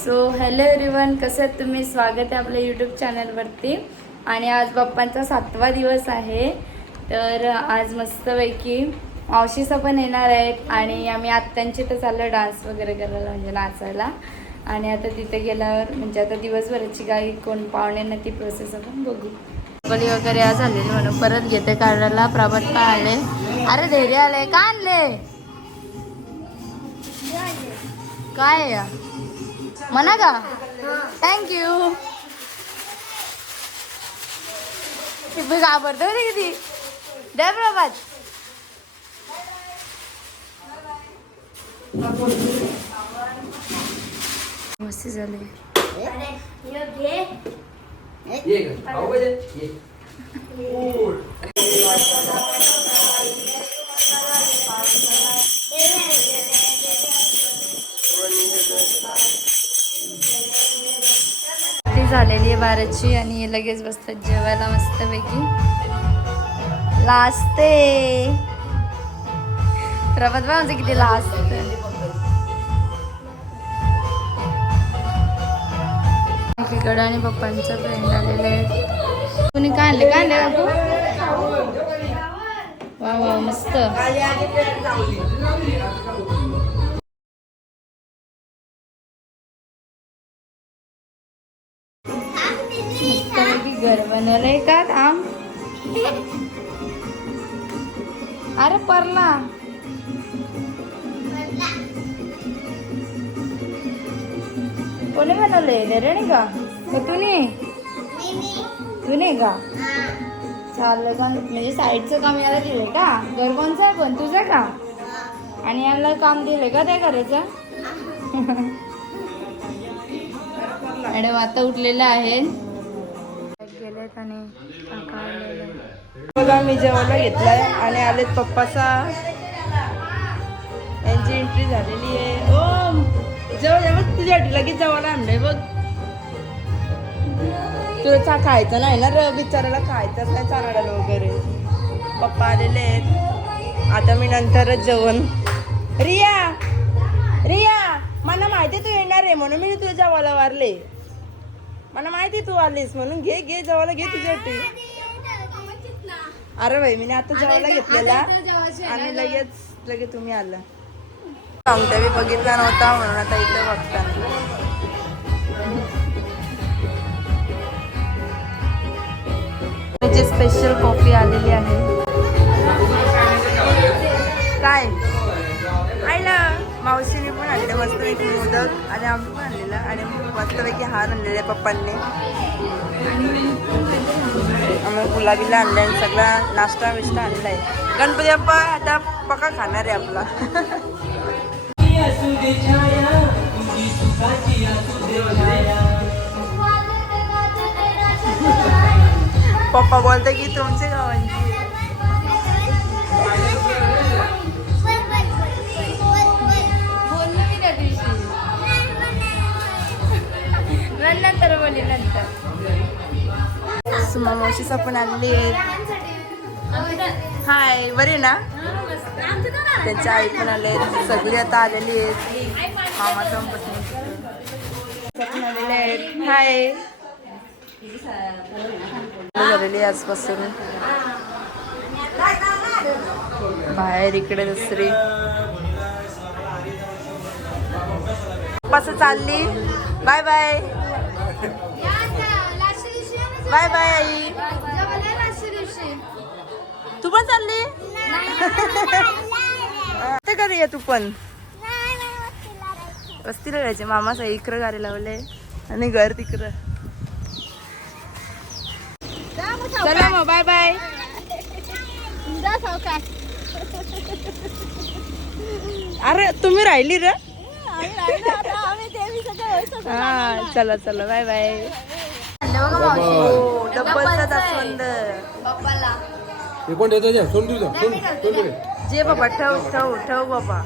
So hello everyone कसं आहेत तुम्ही? स्वागत आहे आपल्या यूट्यूब चॅनलवरती आणि आज बाप्पांचा सातवा दिवस आहे. तर आज मस्तपैकी मावशीचं पण येणार आहेत आणि आम्ही आत्यांची तर चाललं डान्स वगैरे करायला म्हणजे नाचायला. आणि आता तिथे गेल्यावर म्हणजे आता दिवसभराची काही कोण पाहुण्यांना ती प्रोसेस आपण बघू. बली वगैरे आज आलेली म्हणून परत घेते काढायला प्रभात पण आले. अरे धैर्य आले का आणले काय या? म्हणा का थँक्यू मी घाबरतो रे किती द्या प्रभात मस्त झाले। ये। झालेली आहे बाराची आणि लगेच बसतात जेवायला मस्तपैकी. लाजते प्रभात बा म्हणजे किती लाजत इकडे आणि पप्पांचा फ्रेंड आलेले आहे. कुणी काय आणले? काय आणले बापू? वा वा मस्त. कोणी बनवलंय धरणी का का तुने? तुने का? चाललं का म्हणजे साईडचं काम याला दिलंय का? घर कोणचं आहे पण तुझं का? आणि याला काम दिले का ते करायचं मॅडम आता उठलेलं आहे. गेलेत आणि बघा मी जेवायला घेतलंय आणि आलेत पप्पाचा. यांची एंट्री झालेली आहे. ओ जेव्हा तुझ्या लगेच जेवायला आणलंय बघ. तुला खायचं नाही ना र? बिचारायला खायचंच नाही चालणार वगैरे. पप्पा आलेले आहेत. आता मी नंतरच जेवण. रिया! रिया! मला माहिती तू येणार आहे म्हणून मी तुझ्या जेवायला वारले. मला माहिती तू आलीस म्हणून. घे घे जेवायला घे तुझ्यासाठी अरे भाई मी आता जेवायला घेतलेला. आणि लगेच लगेच तुम्ही आला. सांगते मी बघितला नव्हता म्हणून आता इथे बघता त्याची स्पेशल कॉफी आलेली आहे. काय? आईला मावशीने पण आणले मस्तपैकी मोदक आणि आम्ही पण आणलेला आणि मस्तपैकी हार आणलेले पप्पांनी. आम्ही गुलाबीला आणले आणि सगळा नाश्ता बिष्टा आणलाय. गणपती बाप्पा आता पक्का खाणार आहे आपला. पप्पा बोलते की तुमचे गावांची बोललो मी त्या दिवशी नंतर बोली नंतर सुमा मावशीचा पण आणली आहे हाय बरी ना? त्यांच्या आई पण आले सगळी आता आलेली आहेत. मामाचा आलेले आहेत हाय. झालेली आहे आजपासून. बाहेर इकडे दुसरी. कसं चालली. Bye bye. Bye bye. आई तू पण चालली? ते कधी ये तू पण? वस्तीला राहायचे मामा इकडं गाडी लावले. आणि घर तिकडं. चला मग बाय बाय अरे तुम्ही राहिली रे? हा चला चला. बाय बाय बघा ಇಕೊಂಡು ಎದ್ದೆ ಸುಂದು ಸುಂದು ಜೇ ಬಾಬಾ ಠವ್ ಠವ್ ಠವ್ ಬಾಬಾ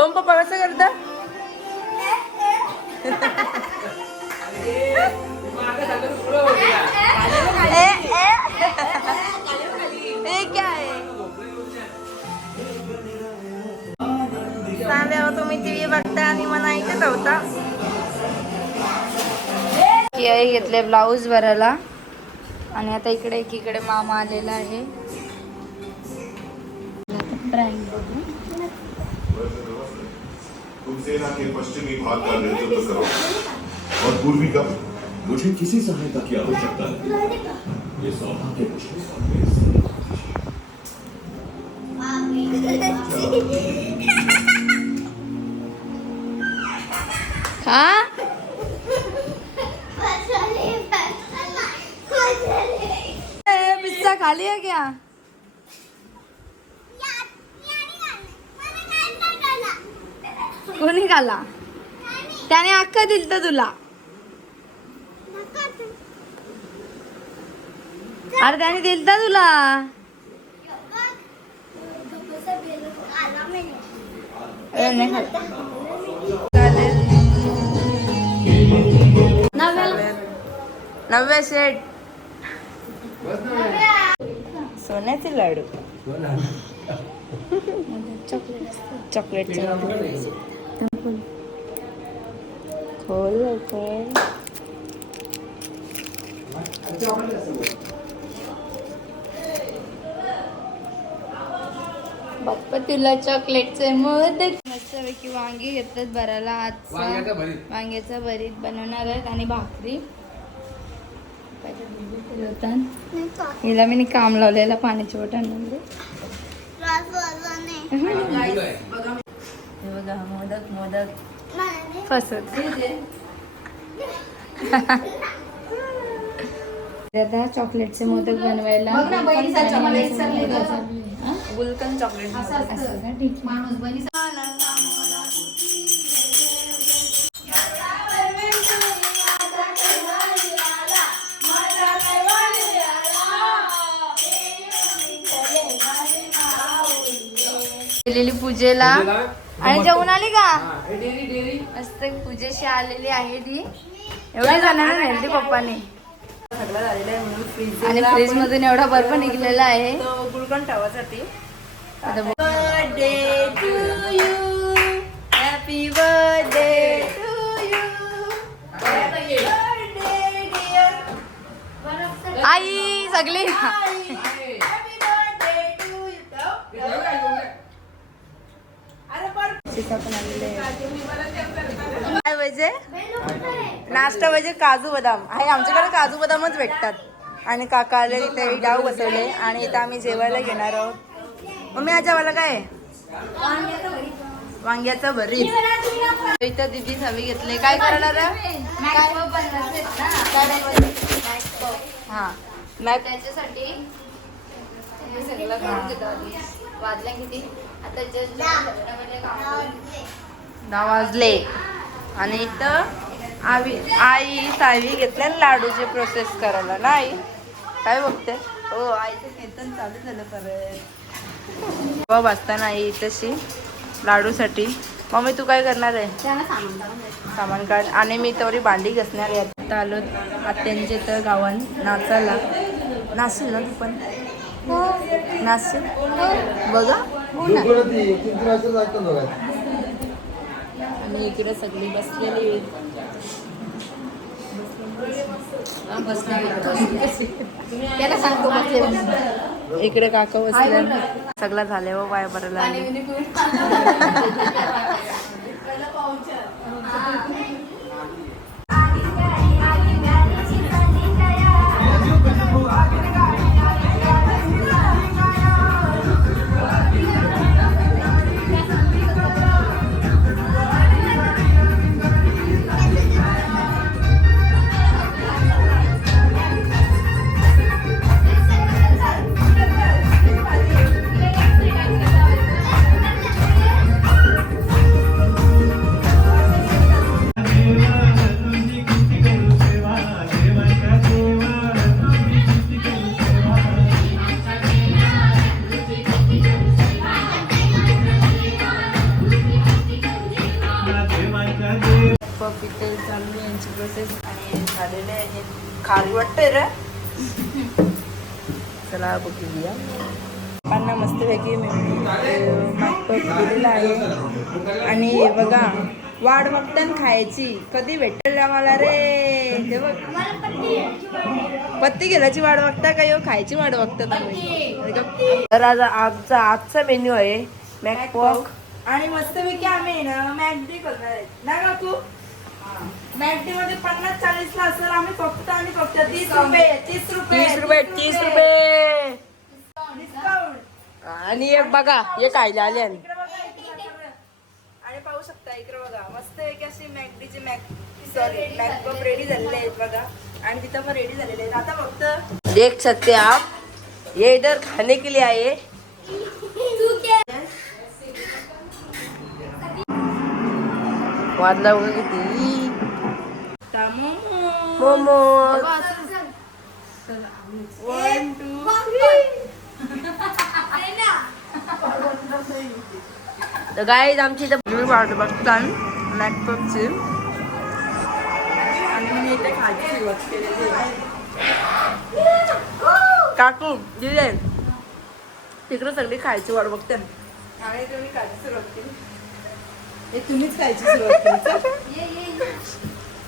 ಓಂ ಬಾಬಾ ಕಸ घेतले ब्लाऊज भरायला आणि आता इकडे एकीकडे मामा आलेला आहे. ड्रॉइंग बघू. तुम सेना के पश्चिमी भाग का नेतृत्व करो. और पूर्वी का मुझे किसी सहायता की आवश्यकता नहीं। ये सौभाग्य पुष्प खा खाली है क्या? कोणी खाला? त्याने अख्खा दिलत तुला. अरे त्याने दिलत तुला. अरे नाही खाल्ला. नव्या सेट सोन्याचे लाडू. चॉकलेटचे खोल लवकर. बाप्पा तुला चॉकलेटचे मोदक. मस्तपैकी वांगी घेतात भरायला आजचा. वांग्याचं भरीत. बनवणार आहेत आणि भाकरी. हिला मी काम लावलेलं पाण्याच्या बॉटलमध्ये हे बघा मोदक मोदक. फसत. आता चॉकलेटचे मोदक बनवायला. चॉकलेट? ठीक. गेलेली पूजेला. आणि जेवण आली का? मस्त पूजेशी आलेली आहे ती. एवढी जाणार नाही ती पप्पाने. आणि फ्रीज मधून एवढा बर्फ निघलेला आहे. गुलकन ठेवासाठी. आता बघ- birthday to you happy birthday to you आई सगळी. सीताफळ आलेले आहे. काय पाहिजे नाश्ता पाहिजे काजू बदाम. आहे आमच्याकडे काजू बदामच भेटतात. आणि काका आले तिथे डाव बसवले. आणि इथं आम्ही जेवायला घेणार आहोत. मम्मी आज जेवायला काय वांग्याचं भरीत. इथं दिदी हवी घेतले. काय करणार हा. मॅप त्याच्यासाठी सगळं वाजल्या किती? आता दहा वाजले. आणि इथं आवी आई सावी घेतल्या लाडूची प्रोसेस करायला. ना आई काय बघते? हो आईचं कीर्तन चालू झालं परत. बाबा असताना आई तशी लाडूसाठी. मम्मी तू काय करणार आहे? सामान काढ. आणि मी तेवढी भांडी घसणार आहे. आता आलो आत्यांच्या तर गावान नाचायला. नाचशील ना तू पण? नाचशील? बघा. आणि इकडे सगळी बसलेली. त्याला सांगतो बसले इकडे काका बसले सगळं झाले हो पाय बरं खारी वाटते रे चला बघूया. पप्पांना मस्तपैकी दिलेला आहे. आणि बघा वाट बघतान खायची. कधी भेटेल आम्हाला रे? ते बघ. पत्ती गेल्याची वाट बघता का? यो खायची वाट बघता तुम्ही. तर आज आमचा आजचा मेन्यू आहे मॅकपॉक आणि मस्तपैकी आम्ही ना मॅकडी करणार आहे. ना का तू? मॅकडी मध्ये पन्नास चाळीस ला असेल आम्ही फक्त आणि फक्त तीस रुपये तीस रुपये तीस रुपये तीस रुपये. डिस्काउंट आणि एक बघा हे खायला आले आणि. आणि पाहू शकता इकडे बघा. मस्त एक अशी मॅकडीचे मॅक सॉरी मॅकपॉप रेडी झालेले आहेत बघा. आणि तिथं पण रेडी झालेले आहेत. आता फक्त देख सकते आप ये इधर खाने के लिए आए. वाजला बघा किती मोमो वन टू तर गाईज आमची इथं तुम्ही वाट बघता लॅपटॉपची आणि मी इथे खायची सुरुवात केलेली आहे. काकू दिले तिकडे सगळी खायची वाट बघते आणि तुम्ही खायची सुरुवात केली हे तुम्हीच खायची सुरुवात केली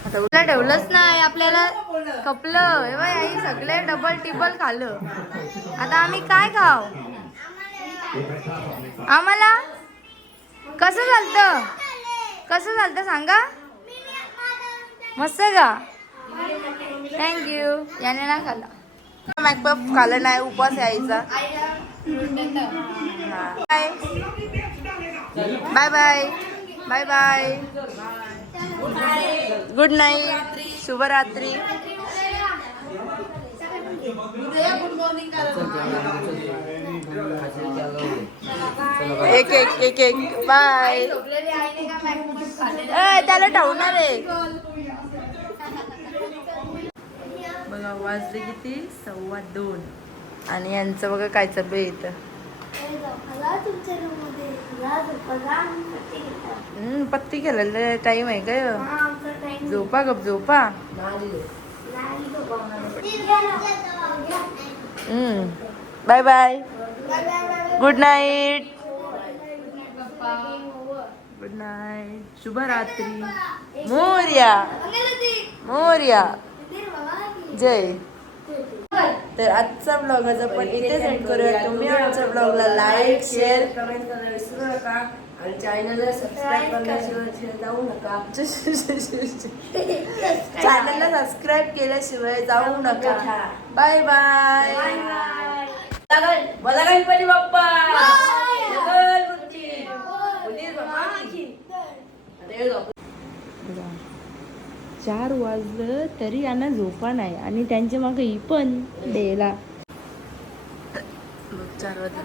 आता उलट ठेवलंच नाही आपल्याला. कपलं. हे आई सगळे डबल टिबल खाल्लं. आता आम्ही काय खाव आम्हाला? कसं चालतं कसं चालतं सांगा? मस्त का? थँक्यू याने ना खाल्ला. मॅकपॉप खाल्लं नाही उपास यायचा bye bye bye bye good night शुभरात्री एक एक एक एक बाय त्याला ठेवणार आहे. बघा वाजले किती? सव्वा दोन. आणि यांचं बघा काय चालू आहे इथं पत्ती खेळायला टाइम आहे काय झोपा गप झोपा. Bye bye good night good night शुभरात्री. मोर्या. मोर्या. जय. तर आजचा ब्लॉग आपण इथे सेंड करूया. तुम्ही आमच्या ब्लॉगला लाईक शेअर कमेंट करायला विसरू नका. आणि चॅनलला सबस्क्राईब करण्याशिवाय जाऊ नका. चॅनलला सबस्क्राईब केल्याशिवाय जाऊ नका. Bye bye Ganpati Bappa. Ganpati. Bappa. अरे बाप्पा. चार वाजलं तरी यांना झोपा नाही आणि त्यांच्या मागे ही पण डेला चार वाजता